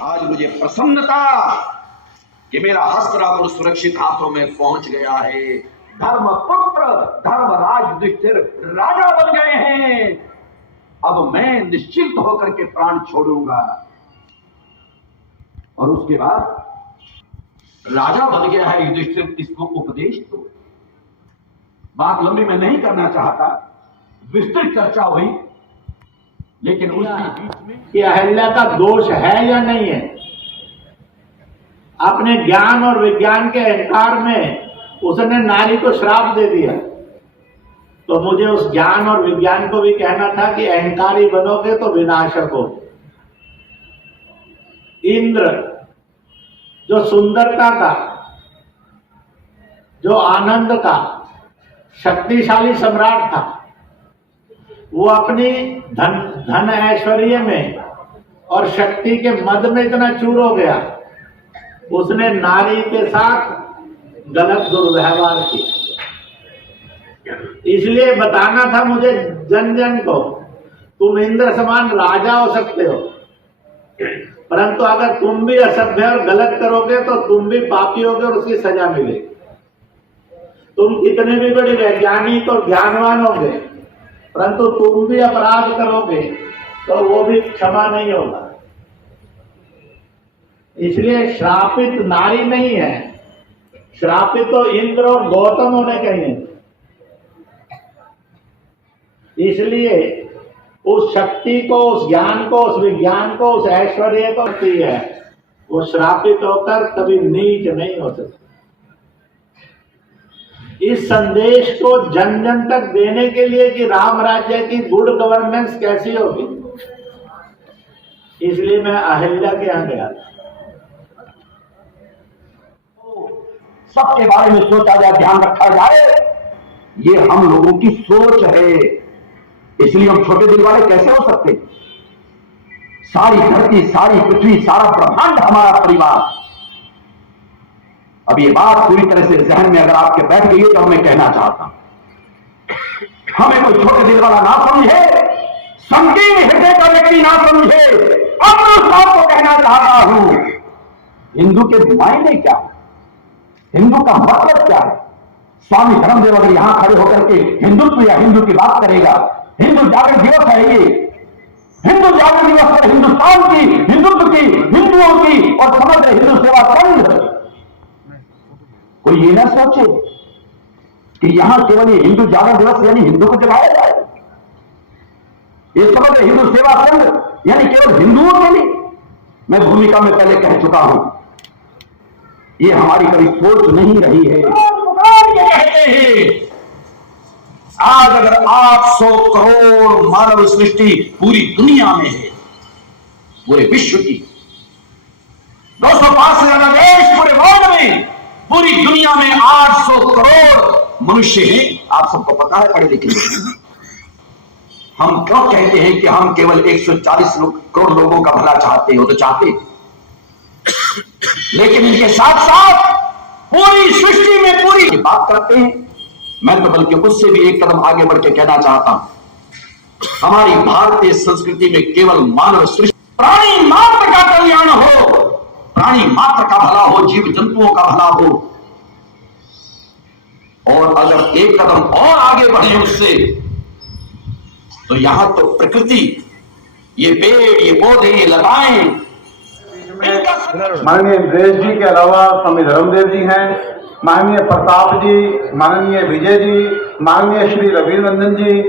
आज मुझे प्रसन्नता कि मेरा हस्तरापुर सुरक्षित हाथों में पहुंच गया है। धर्मपुत्र धर्मराज युधिष्ठिर राजा बन गए हैं। अब मैं निश्चिंत होकर के प्राण छोड़ूंगा। और उसके बाद राजा बन गया है युधिष्ठिर, इसको उपदेश दो। बात लंबी मैं नहीं करना चाहता, विस्तृत चर्चा हुई, लेकिन उसके बीच में कि अहिल्या का दोष है या नहीं है। अपने ज्ञान और विज्ञान के अहंकार में उसने नारी को श्राप दे दिया। तो मुझे उस ज्ञान और विज्ञान को भी कहना था कि अहंकारी बनोगे तो विनाशक हो। इंद्र जो सुंदरता का, जो आनंद का शक्तिशाली सम्राट था, वो अपनी धन ऐश्वर्य में और शक्ति के मद में इतना चूर हो गया, उसने नारी के साथ गलत दुर्व्यवहार किया। इसलिए बताना था मुझे जन जन को, तुम इंद्र समान राजा हो सकते हो, परंतु अगर तुम भी असभ्य और गलत करोगे तो तुम भी पापी होगे और उसकी सजा मिलेगी। तुम कितने भी बड़े वैज्ञानिक और ज्ञानवान होंगे, परंतु तुम भी अपराध करोगे तो वो भी क्षमा नहीं होगा। इसलिए श्रापित नारी नहीं है, श्रापित तो इंद्र और गौतम होने चाहिए। इसलिए उस शक्ति को, उस ज्ञान को, उस विज्ञान को, उस ऐश्वर्य को दी है, वो श्रापित होकर कभी नीच नहीं हो सकती। इस संदेश को जन जन तक देने के लिए कि राम राज्य की गुड गवर्नेंस कैसी होगी, इसलिए मैं अहिल्या के यहां गया था। सबके बारे में सोचा जाए, ध्यान रखा जाए, ये हम लोगों की सोच है। इसलिए हम छोटे दिल वाले कैसे हो सकते? सारी धरती, सारी पृथ्वी, सारा ब्रह्मांड हमारा परिवार। अब ये बात पूरी तरह से जहन में अगर आपके बैठ गई है तो मैं कहना चाहता हूं, हमें कोई छोटे दिल वाला ना समझे, संकीर्ण हृदय का व्यक्ति ना समझे। अब मैं उस बात को कहना चाहता हूं, हिंदू के मायने क्या है, हिंदू का मतलब क्या है। स्वामी धर्मदेव अगर यहां खड़े होकर के हिंदुत्व या हिंदू की बात करेगा, हिंदू जागरण दिवस है ये, हिंदू जागरण दिवस पर हिंदुस्तान की, हिंदुत्व की, हिंदुओं की और समग्र हिंदू सेवा संघ, कोई ये ना सोचे कि यहां केवल ये हिंदू जागरण दिवस यानी हिंदू को जलाया जाए, ये समग्र हिंदू सेवा संघ यानी केवल हिंदुओं के लिए। मैं भूमिका में पहले कह चुका हूं, ये हमारी कभी सोच नहीं रही है। कहते हैं आज अगर 800 करोड़ मानव सृष्टि पूरी दुनिया में है, पूरे विश्व की 205 से ज्यादा देश पूरे वर्ल्ड में, पूरी दुनिया में 800 करोड़ मनुष्य हैं। आप सबको पता है, पढ़े लिखे लोग। हम क्यों कहते हैं कि हम केवल 140 करोड़ लोगों का भला चाहते हो? तो चाहते, लेकिन इनके साथ साथ पूरी सृष्टि में पूरी बात करते हैं। मैं तो बल्कि उससे भी एक कदम आगे बढ़ के कहना चाहता हूं, हमारी भारतीय संस्कृति में केवल मानव सृष्टि, प्राणी मात्र का कल्याण हो, प्राणी मात्र का भला हो, जीव जंतुओं का भला हो। और अगर एक कदम और आगे बढ़े उससे, तो यहां तो प्रकृति, ये पेड़, ये पौधे, ये लताएं, माननीय इंद्रेश जी के अलावा स्वामी धर्मदेव जी हैं, माननीय प्रताप जी, माननीय विजय जी, माननीय श्री रविनंदन जी,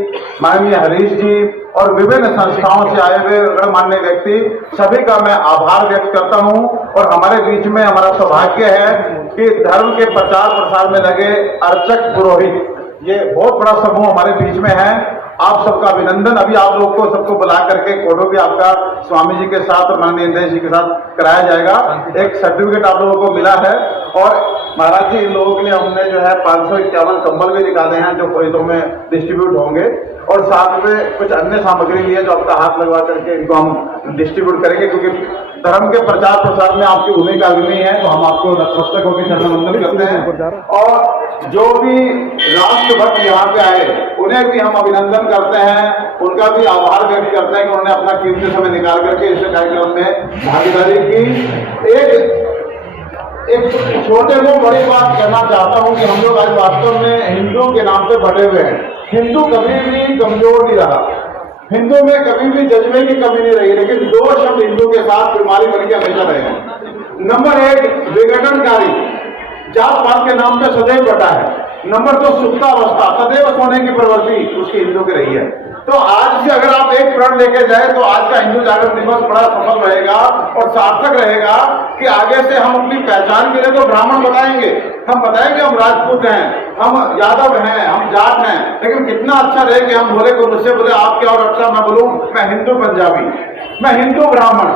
माननीय हरीश जी और विभिन्न संस्थाओं से आए हुए गणमान्य व्यक्ति, सभी का मैं आभार व्यक्त करता हूं। और हमारे बीच में हमारा सौभाग्य है कि धर्म के प्रचार प्रसार में लगे अर्चक पुरोहित, ये बहुत बड़ा समूह हमारे बीच में है। आप सबका अभिनंदन। अभी आप लोग को सबको बुला करके फोटो भी आपका स्वामी जी के साथ और माननीय इंद्रेश जी के साथ कराया जाएगा। एक सर्टिफिकेट आप लोगों को मिला है। और महाराज जी, इन लोगों के लिए हमने जो है 551 कंबल भी निकाले हैं जो खरीदों में डिस्ट्रीब्यूट होंगे, और साथ में कुछ अन्य सामग्री भी है जो आपका हाथ लगवा करके इनको हम डिस्ट्रीब्यूट करेंगे, क्योंकि धर्म के प्रचार प्रसार में आपकी भूमिका अग्रणी है। तो हम आपको नतमस्तक होकर शरण वंदन करते हैं। और जो भी राष्ट्रभक्त यहाँ पे आए उन्हें भी हम अभिनंदन करते हैं, उनका भी आभार व्यक्त करते हैं कि उन्होंने अपना कीमती समय निकाल करके इस कार्यक्रम में भागीदारी की। एक छोटे को बड़ी बात कहना चाहता हूं कि हम लोग आज वास्तव में हिंदू के नाम पे बटे हुए हैं। हिंदू कभी भी कमजोर नहीं रहा, हिंदू में कभी भी जज्बे की कमी नहीं रही, लेकिन दो शब्द हिंदू के साथ बीमारी बन के हमेशा रहे हैं। नंबर एक, विघटनकारी, जात पात के नाम पे सदैव बटा है। नंबर दो, सुप्तावस्था, सदैव सोने की प्रवृत्ति उसकी हिंदू की रही है। तो आज से अगर आप एक प्रण लेके जाए तो आज का हिंदू जागरण दिवस बड़ा सफल रहेगा और सार्थक रहेगा कि आगे से हम अपनी पहचान के लिए तो ब्राह्मण बताएंगे, हम बताएंगे हम राजपूत हैं, हम यादव हैं, हम जाट हैं, लेकिन कितना अच्छा रहे कि हम बोले को मुझसे बोले आप क्या और अच्छा मैं बोलूं मैं हिंदू पंजाबी, मैं हिंदू ब्राह्मण,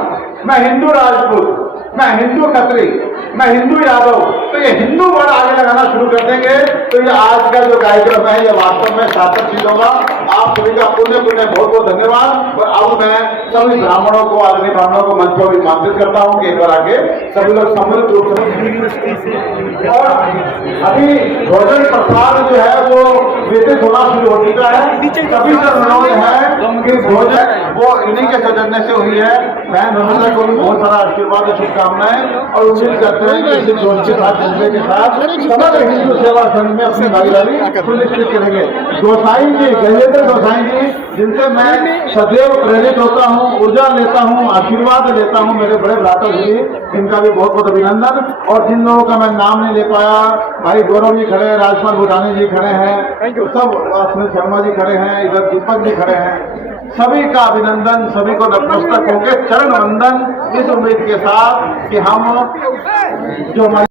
मैं हिंदू राजपूत, मैं हिंदू खत्री, मैं हिंदू यादव। तो ये हिंदू वर्ड आगे लगाना शुरू कर देंगे तो ये आज का जो कार्यक्रम है ये वास्तव में सार्थक सिद्ध होगा। आप सभी का पुण्य पुण्य बहुत बहुत धन्यवाद। और अब मैं सभी ब्राह्मणों को, आदरणीय ब्राह्मणों को मंच पर आमंत्रित करता हूँ कि एक बार आके सभी लोग सम्मिलित रूप से। और अभी भोजन प्रसाद जो है वो वितरित होना शुरू हो चुका है। सभी का अनुरोध है कि भोजन वो इन्हीं के सौजन्य से हुई है। बहन रविंद्र को भी बहुत सारा आशीर्वाद और शुभकामनाएं और उम्मीद करते हैं कि इस जोश के साथ जज्बे के साथ समग्र हिंदू सेवा संघ में अपनी भागीदारी सुनिश्चित करेंगे। गोसाई जी, गजेंद्र गोसाई जी, जिनसे मैं सदैव प्रेरित होता हूँ, ऊर्जा लेता हूँ, आशीर्वाद लेता हूँ, मेरे बड़े भ्राता जी, इनका भी बहुत बहुत अभिनंदन। और जिन लोगों का मैं नाम नहीं ले पाया, भाई गौरव जी खड़े हैं, राजकुमार भूटानी जी खड़े हैं, सब सुनील शर्मा जी खड़े हैं, इधर दीपक जी खड़े हैं, सभी का अभिनंदन, सभी को नतमस्तक होकर चरण वंदन, इस उम्मीद के साथ कि हम जो हमारी